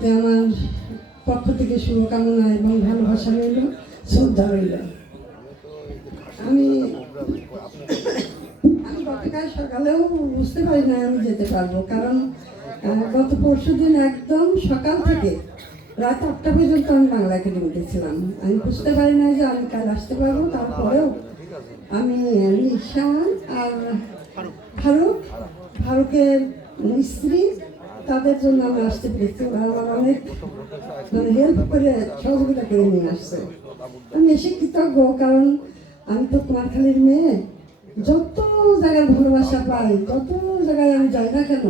প্রতি আমার পক্ষ থেকে শুভকামনা এবং ভালোবাসা রইল, শ্রদ্ধা রইল। আমি আমি গতকাল সকালেও বুঝতে পারি না আমি যেতে পারব, কারণ গত পরশু দিন একদম সকাল থেকে রাত আটটা পর্যন্ত আমি বাংলা একাডেমিতে ছিলাম। আমি বুঝতে পারি না যে আমি কাল আসতে পারব, তারপরেও আমি নিশান আর ফারুক, ফারুকের স্ত্রী তাদের জন্য আসতে আমার অনেক মানে হেল্প করে সহযোগিতা করে নিয়ে আসছে। আমি এসে কৃতজ্ঞ, কারণ আমি তো কুমারখালীর মেয়ে। যত ভালোবাসা পাই, যত জায়গায় আমি যাই না কেন,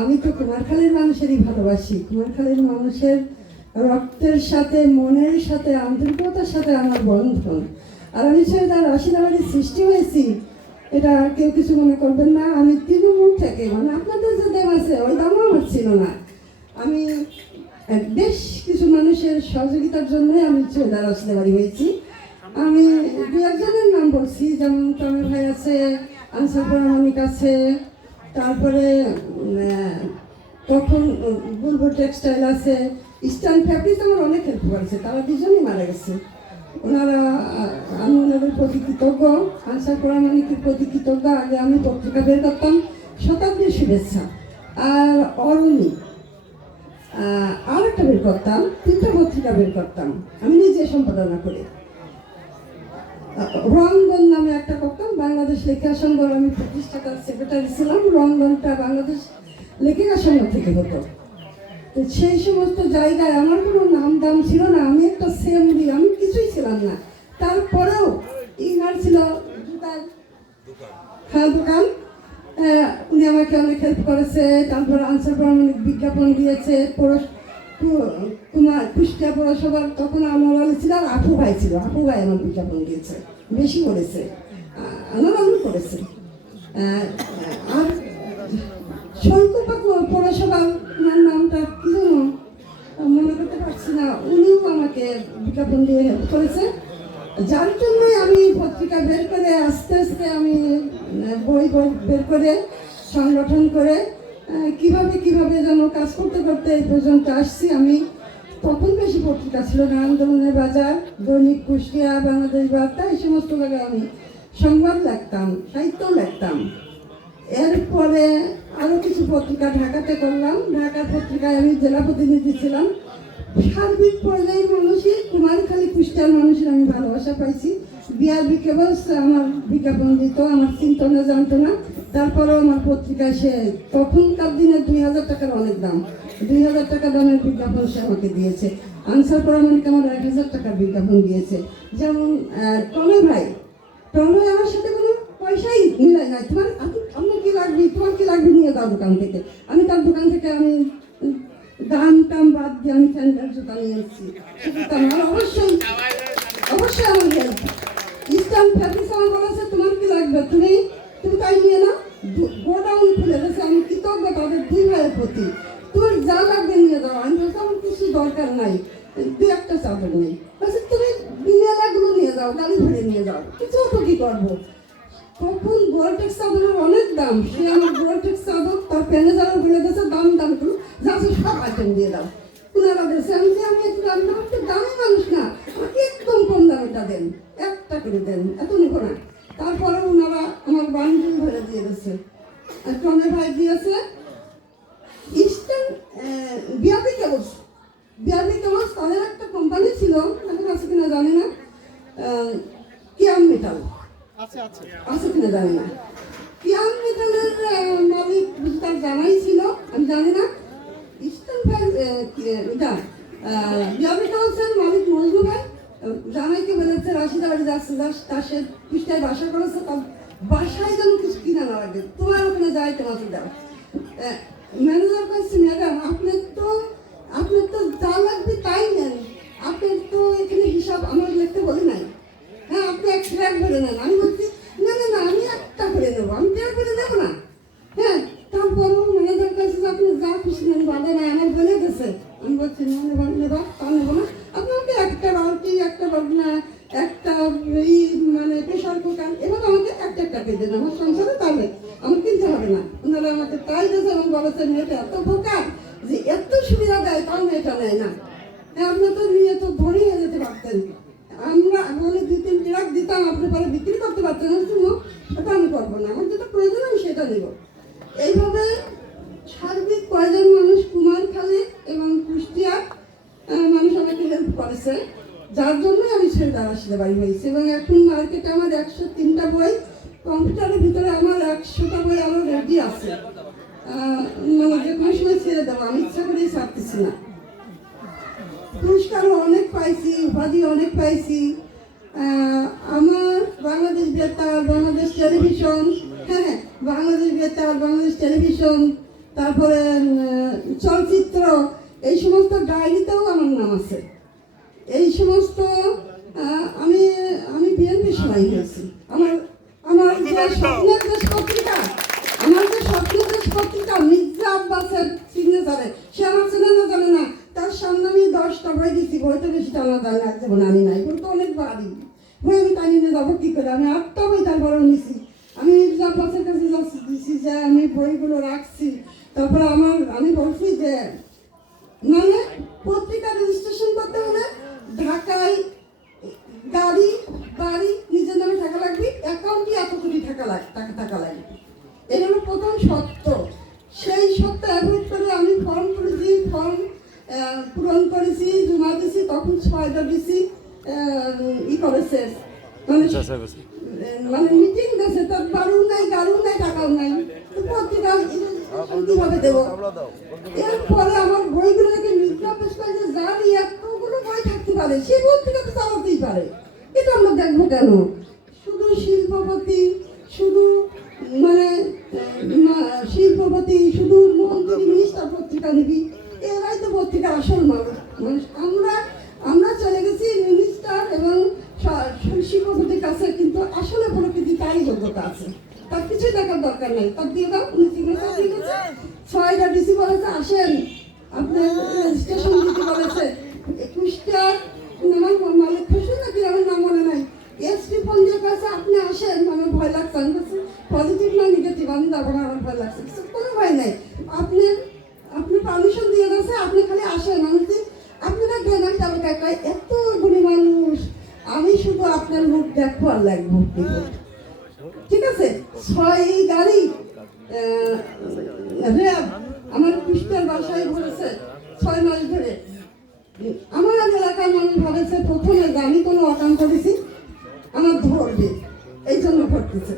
আমি তো কুমারখালীর মানুষেরই ভালোবাসি। কুমারখালীর মানুষের রক্তের সাথে, মনের সাথে, আন্তরিকতার সাথে আমার বন্ধন। আর আমি তার আশীর্বাদের সৃষ্টি হয়েছি, এটা কেউ কিছু মনে করবেন না। আমি তৃণমূল থেকে মানে আপনাদের যে আছে ওই আমার ছিল না। আমি বেশ কিছু মানুষের সহযোগিতার জন্য আমি চুয়েদার আসতে বাড়ি হয়েছি। আমি দু একজনের নাম বলছি, যেমন টমে ভাই আছে, আনসার প্রামাণিক আছে, তারপরে তখন বুলবুল টেক্সটাইল আছে, ইস্টার্ন ফ্যাব্রিক আমার অনেক হেল্প করেছে, তারা দুজনই মারা গেছে। ওনারা আমি ওনাদের প্রতি কৃতজ্ঞ, আনসার প্রামাণিকের প্রতি কৃতজ্ঞ, আগে আমি পত্রিকা বের করতাম, শতাব্দীর শুভেচ্ছা। আর অরণি আর একটা বের করতাম, তিনটা পত্রিকা বের করতাম। আমি নিজে সম্পাদনা করে। রঙ্গন নামে একটা করতাম, বাংলাদেশ লেখিকা সংঘর আমি প্রতিষ্ঠাতার সেক্রেটারি ছিলাম। রঙ্গনটা বাংলাদেশ লেখিকা সংঘ থেকে হতো। তো সেই সমস্ত জায়গায় আমার কোনো নাম দাম ছিল না, আমি একটা সেমরি আমি কিছুই ছিলাম না। তারপরেও ইনার ছিল জুতার হ্যাঁ দোকান। উনি আমাকে অনেক হেল্প করেছে, তারপর আনসার অনেক বিজ্ঞাপন দিয়েছে কুমার কুষ্টিয়া পৌরসভার তখন আমার আলী ছিল আর আপু ভাই ছিল। আপু ভাই আমার বিজ্ঞাপন দিয়েছে, বেশি করেছে। অনেক করেছে। আর শঙ্কুপা পৌরসভা, ওনার নামটা কি যেন মনে করতে পারছি না, উনিও আমাকে বিজ্ঞাপন দিয়ে হেল্প করেছে। যার জন্যই আমি পত্রিকা বের করে, আস্তে আস্তে আমি বই বের করে, সংগঠন করে কীভাবে কীভাবে যেন কাজ করতে করতে এই পর্যন্ত আসছি। আমি তখন বেশি পত্রিকা ছিল না, আন্দোলনের বাজার, দৈনিক কুষ্টিয়া, বাংলাদেশ বার্তা, এই সমস্ত জায়গায় আমি সংবাদ লিখতাম সাহিত্যও লিখতাম। এরপরে আরও কিছু পত্রিকা ঢাকাতে করলাম। ঢাকার পত্রিকায় আমি জেলা প্রতিনিধি ছিলাম। সার্বিক পর্যায়ে মানুষই কুমারখালী মানুষের আমি ভালোবাসা পাইছি। বিআরবি কেবলস, আমার বিজ্ঞাপন দিত আমার চিন্তনে জানতো না তারপরেও আমার পত্রিকায় সে তখনকার দিনে দুই হাজার টাকার অনেক দাম। দুই হাজার টাকা দামের বিজ্ঞাপন সে আমাকে দিয়েছে। আনসার প্রামাণিক আমার এক হাজার টাকার বিজ্ঞাপন দিয়েছে। যেমন টমে ভাই। টমে আমার সাথে কোনো পয়সাই মিলাই না তোমার আপনি- আপনার কি লাগবে? তোমার কী লাগবে? নিয়ে যাও দোকান থেকে। আমি তার দোকান থেকে আমি দাম টাম বাদ আমি স্যান্ডেল জুতা নিয়ে এসেছি শুধু তা অবশ্যই অবশ্যই আমার হেল্প ইস্টার্ন ফ্যাব্রিক্স আমার বলেছে, তোমার কি লাগবে? তুমি তুমি তাই নিয়ে নাও। গোডাউন খুলে গেছে আমি কৃতজ্ঞ তাদের দুই ভাইয়ের প্রতি। তোমার যা লাগবে নিয়ে যাও। আমি বলছি, আমার কিছু দরকার নাই। দু একটা চাদর নেই। বলছে, তুমি বিনিয়ালাগুলো নিয়ে যাও, গাড়ি ভরে নিয়ে যাও। কিছু তো কি করব? তখন গোলটেক্স চাদরের অনেক দাম। সে আমার গোলটেক্স চাদর, তার ম্যানেজারও বলে গেছে দাম দাম করুন যা আছে সব আইটেম দিয়ে দাও। ওনারা দিয়েছে আমি যে, আমি একটু দাম তো দামি মানুষ না। আমাকে একদম কম দামেটা দেন। একটা করে দেন। এত নেব না। তারপরে ওনারা আমার বান্ডিল ভরে দিয়ে গেছে আর টনে ভাই দিয়েছে, eastern B A P cables B A P cables তাদের একটা কোম্পানি ছিল এখন আছে কিনা জানি না। আছে। কিনা জানি না। মেটালের মালিক তার জানাই ছিল, আমি জানি না। ইস্টার্ন ভাই এটা মালিক মজনু ভাই জামাইকে বলেছে, রাশিদা বাড়ি যাচ্ছে পৃষ্ঠায় বাসা করেছে, তার বাসায় যেন কিনা না লাগে। তোমার ওখানে যাই তোমাকে দাও ম্যানেজার কাছে ম্যাডাম, আপনার তো আপনার তো তাই নেন। আপনার তো এখানে হিসাব, আমার লিখতে বলে নাই। এক ভরে নেন। আমি বলছি, না না না, আমি একটা করে নেব। আমি দেড় ভরে নেব না? হ্যাঁ তারপরও ম্যানেজার কাছে আপনি যা খুশি নেন বাবা না আমার বলে গেছে আমি বলছি, না, নেব নেব তা নেব না। আপনাকে একটা বালতি, একটা রগনা একটা এই মানে প্রেশার কুকার এবার আমাকে একটা একটা পেয়ে দেন। আমার সংসারে তাহলে আমার কিনতে হবে না ওনারা আমাকে তাই দিয়েছে এবং বলেছে মেয়েটা এত বোকা যে এত সুবিধা দেয় তাও এটা নেয় না হ্যাঁ আপনি তো নিয়ে তো ধরেই হয়ে যেতে পারতেন আমরা বলে দুই তিন ট্রাক দিতাম আপনি পরে বিক্রি করতে পারতেন না জন্য ওটা আমি করব না আমার যেটা প্রয়োজন আমি সেটা নেব এইভাবে সার্বিক কয়জন মানুষ কুমারখালী এবং কুষ্টিয়া মানুষ আমাকে হেল্প করেছে। যার জন্য আমি ছেড়ে আসলে বাড়ি হয়েছি এবং এখন মার্কেটে আমার একশো তিনটা বই কম্পিউটারের ভিতরে আমার একশোটা বই আরও রেডি আছে। মানে যে কোনো সময় ছেড়ে দেবো, আমি ইচ্ছা করেই ছাড়তেছি না। পুরস্কারও অনেক পাইছি, উপাধি অনেক পাইছি। আমার বাংলাদেশ বেতার, বাংলাদেশ টেলিভিশন হ্যাঁ বাংলাদেশ বেতার বাংলাদেশ টেলিভিশন তারপরে চলচ্চিত্র এই সমস্ত ডায়েরিতেও আমার নাম আছে। এই সমস্ত আমি আমি বিএনপি সবাই হয়েছি। আমার আমার স্বপ্নের দেশ পত্রিকা আমার যে স্বপ্নের দেশ পত্রিকা মির্জা আব্বাসের সিগনেচারে সে আমার চেনে না জানে না। তার সামনে আমি দশটা বই দিচ্ছি বইটা বেশি টানা যায় না যেমন আমি নাই। বই তো অনেক বাড়ি বই আমি টানি নিয়ে যাব কি করে? আমি আটটা বই তারপরে নিছি। আমি মির্জা আব্বাসের কাছে দিছি যে আমি বইগুলো রাখছি। তারপরে আমার, আমি বলছি যে মানে পত্রিকা রেজিস্ট্রেশন করতে হলে ঢাকায় গাড়ি, বাড়ি, নিজের নামে টাকা লাগবে অ্যাকাউন্টে এত কোটি টাকা লাগ, টাকা টাকা লাগবে। এই হলো প্রথম সত্য সেই সত্য অ্যাভয়েড করে আমি ফর্ম করেছি ফর্ম পূরণ করেছি, জমা দিছি, তখন ছয়টা দিছি ই করেছে। মানে মানে মিটিং দিয়েছে তার বাড়িও নাই গাড়িও নাই টাকাও নাই। পত্রিকা কীভাবে দেবো? এরপরে আমার বইগুলো দেখে মিথ্যা পেশ করে যে যার এতগুলো বই থাকতে পারে সে পত্রিকা তো চালাতেই পারে। এটা আমরা দেখব কেন? শুধু শিল্পপতি শুধু মানে শিল্পপতি শুধু মন্ত্রী মিনিস্টার পত্রিকা নিবি এরাই তো পত্রিকার আসল মানুষ। মানুষ আমরা আমরা চলে গেছি মিনিস্টার এবং স- শিল্পপতির কাছে, কিন্তু আসলে প্রকৃতি তারই যোগ্যতা আছে তার কিছু দেখার দরকার নেই। তার দিয়ে দাও, উনি সিগনেচার দিয়ে গেছে ছয়টা ডিসি বলেছে, আসেন। আপনার রেজিস্ট্রেশন দিতে বলেছে। একুশটা আমার মালিক খুশি নাকি আমার নাম মনে নাই। এসপি পঞ্জের কাছে আপনি আসেন। আমার ভয় লাগছে, আমি বলছি পজিটিভ না নেগেটিভ আমি যাব না, আমার ভয় লাগছে। কিছু কোনো ভয় নাই। আপনি আপনি পারমিশন দিয়ে গেছে আপনি খালি আসেন। আমি আপনারা দেন আমি যাব এত গুণী মানুষ। আপনার মুখ দেখব আর লাগবো ঠিক আছে? ছয় গাড়ি র্যাব আমার কুষ্টিয়ার বাসায় ঘুরেছে ছয় মাস ধরে। আমার এলাকার মানুষ ভাবেছে, প্রথমে আমি কোনো অকাম করেছি, আমার ধরবে। এই জন্য ঘটতেছে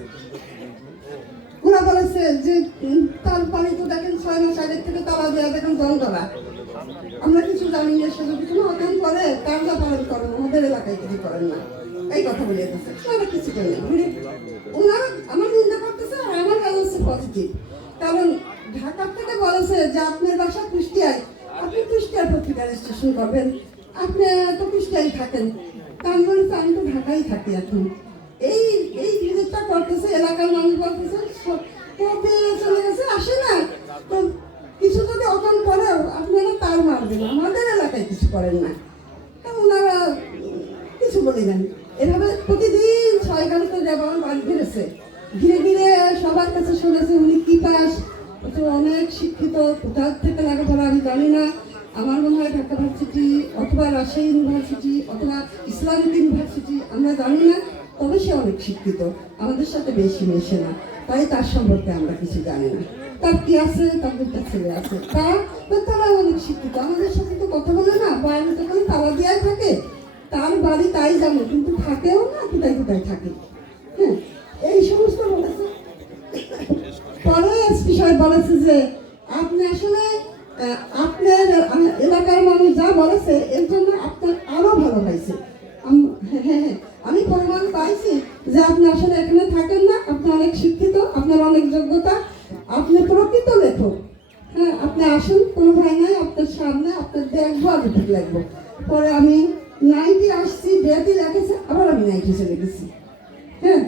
ওরা বলেছে যে তার পানি তো দেখেন, ছয় মাস আগের থেকে তালা দেওয়া দেখেন দন্দরা আমরা কিছু জানি না সেটা কিছু অকাম করে, তার পালন করেন আমাদের এলাকায় কিছু করেন না। এই কথা বলে দিচ্ছে ওনারা কিছু করেন না মানে ওনারা আমার নিন্দা করতেছে আর আমার হচ্ছে পজিটিভ কারণ ঢাকার থেকে বলেছে যে আপনার বাসা কুষ্টিয়ায়। আপনি কুষ্টিয়ার পত্রিকা রেজিস্ট্রেশন করবেন। আপনি তো কুষ্টিয়ায় থাকেন। তা আমি বলেছি আমি তো ঢাকায় থাকি এখন। এই এই ভিজিটটা করতেছে, এলাকার মানুষ বলতেছে কবে চলে গেছে? আসে না। তো কিছু যদি অকাম করেও আপনারা তার মারবেন। আমাদের এলাকায় কিছু করেন না। তা ওনারা কিছু বলে দেন এভাবে প্রতিদিন ছয় গাড়িতে যাব, আমার বাড়ি ঘিরেছে ধীরে ঘিরে সবার কাছে শুনেছে, উনি কি পাস? অনেক শিক্ষিত কোথা থেকে লেখাপড়া আমি জানি না। আমার মনে হয় ঢাকা ইউনিভার্সিটি অথবা রাজশাহী ইউনিভার্সিটি অথবা ইসলামিক ইউনিভার্সিটি, আমরা জানি না, তবে সে অনেক শিক্ষিত। আমাদের সাথে বেশি মেশে না। তাই তার সম্পর্কে আমরা কিছু জানি না। তার কি আছে? তার দুটা ছেলে আছে। তার তো তারা অনেক শিক্ষিত। আমাদের সাথে তো কথা বলে না বাইরে তো তালা দেওয়াই থাকে। তার বাড়ি তাই জানে, কিন্তু থাকেও না, কোথায় কোথায় থাকে। হ্যাঁ এই সমস্ত বলেছে। পরে এসপি সাহেব বলেছে যে, আপনি আসলে আপনার এলাকার মানুষ যা বলেছে, এর জন্য আপনার আরও ভালো হয়েছে। হ্যাঁ হ্যাঁ হ্যাঁ। আমি প্রমাণ পাইছি যে আপনি আসলে এখানে থাকেন না, আপনি অনেক শিক্ষিত, আপনার অনেক যোগ্যতা, আপনি প্রকৃত লেখক। হ্যাঁ আপনি আসুন, কোনো ভয় নাই, আপনার সামনে আপনার দেখব আমি ঠিক লাগবো। পরে আমি নাইনটি আসছি বেয়াতি লেগেছে আবার আমি নাইনটি চলে গেছি। হ্যাঁ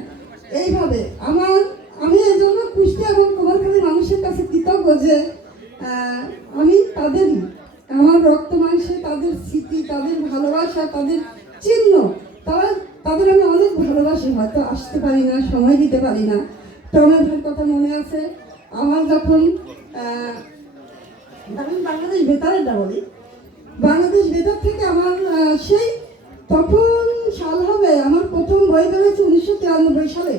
এইভাবে আমার, আমি এই জন্য কুষ্টিয়া এবং কুমারখালী মানুষের কাছে কৃতজ্ঞ যে আমি তাদেরই, আমার রক্ত মাংসে তাদের স্মৃতি, তাদের ভালোবাসা, তাদের চিহ্ন, তারা, তাদের আমি অনেক ভালোবাসি, হয়তো আসতে পারি না, সময় দিতে পারি না। ভাইয়ের কথা মনে আছে, আমার যখন আমি বাংলাদেশ বেতারেরটা বলি বেতার থেকে আমার সেই তখন সাল হবে আমার প্রথম বই বেরোচ্ছে উনিশশো তিরানব্বই সালে।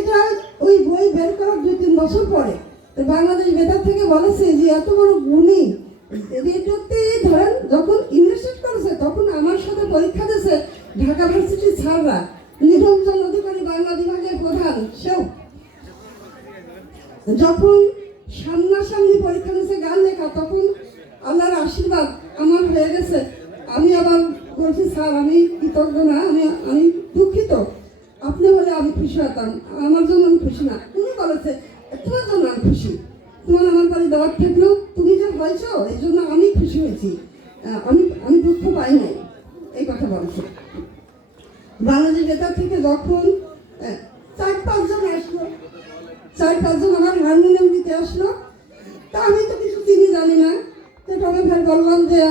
এটা ওই বই বের করার দুই তিন বছর পরে। বাংলাদেশ বেতার থেকে বলেছে যে এত বড় গুণী। রেডিওতে ধরেন যখন ইনভেস্ট করেছে, তখন আমার সাথে পরীক্ষা দিয়েছে ঢাকা ভার্সিটির স্যাররা। নিরঞ্জন অধিকারী বাংলা বিভাগের প্রধান সেও। যখন সামনাসামনি পরীক্ষা নিয়েছে গান লেখা, তখন আল্লাহর আশীর্বাদ আমার হয়ে গেছে। আমি আবার বলছি, স্যার, আমি কৃতজ্ঞ না, আমি আমি দুঃখিত। আপনি হলে আমি খুশি হতাম। আমার জন্য আমি খুশি না। উনি বলেছে, তোমার জন্য আমি খুশি। তোমার আমার বাড়ি দেওয়ার থাকলেও তুমি যে হয়েছ, এই জন্য আমি খুশি হয়েছি। আমি আমি দুঃখ পাই নাই। এই কথা বলছে। বাংলাদেশ বেতার থেকে যখন চার, পাঁচজন আসলো, চার, পাঁচজন আমার হারমোনিয়াম দিতে আসলো। তা আমি তো কিছু চিনি, জানি না। তো তবে ভাই বললাম যে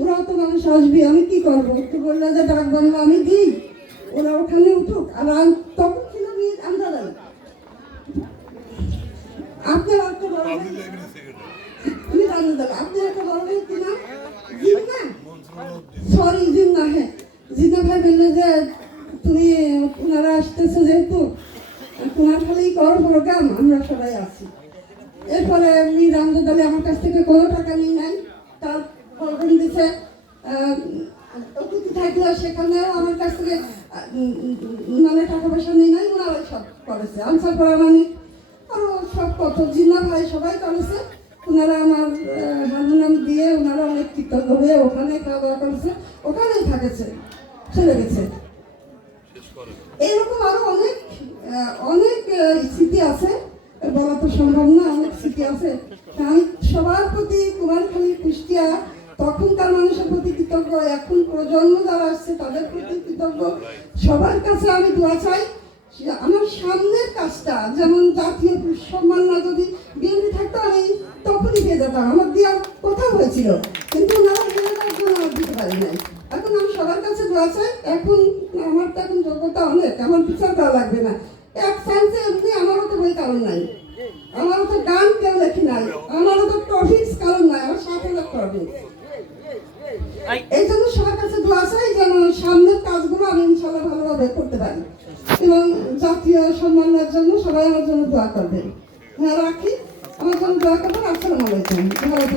ওরাও তো মানুষ আসবে, আমি কি করব? তো বলল যে, ডাক বাংলা আমি দিই। ওরা ওখানে উঠুক। আর আমি তখন ছিল মেয়ে আমরা আপনার একটা বড় তুমি জানেন দাদা আপনার একটা বড় ভাই কি নাম জিন্না? সরি জিন্না হ্যাঁ। জিন্না ভাই বলল যে, তুমি ওনারা আসতেছে যেহেতু, তোমার খালি কর প্রোগ্রাম আমরা সবাই আছি। এরপরে আলী আমার কাছ থেকে কোনো টাকা নিয়ে নাই। তার দিছে আহ, অতিথি থাকলে সেখানেও আমার কাছ থেকে মানে টাকা পয়সা নিয়ে নাই ওনারাই সব করেছে। আনসার করা মানে আরও সব কত জিন্না ভাই সবাই করেছে। ওনারা আমার হারমোনিয়াম দিয়ে ওনারা অনেক কৃতজ্ঞ হয়ে ওখানে খাওয়া দাওয়া করেছে ওখানেই থাকেছে চলে গেছে। এরকম আরও অনেক অনেক স্মৃতি আছে। বলা তো সম্ভব না, অনেক স্মৃতি আছে। সবার প্রতি কুমারখালী কুষ্টিয়া তখনকার মানুষের প্রতি কৃতজ্ঞ, এখন প্রজন্ম যারা আসছে, তাদের প্রতি কৃতজ্ঞ। সবার কাছে আমি দোয়া চাই আমার সামনের কাজটা, যেমন জাতীয় সম্মান না যদি বিএনপি থাকতো, আমি তখনই পেয়ে যেতাম। আমার দেওয়ার কথা হয়েছিল, কিন্তু পারি নাই। এখন আমি সবার কাছে দোয়া চাই, এখন আমার তো এখন যোগ্যতা অনেক, আমার বিচার করা লাগবে না। এক চান্সে এমনি আমারও কারণ নাই। আমারও তো গান কেউ লেখি নাই। আমারও তো টপিক্স কারণ নাই। আমার সাত হাজার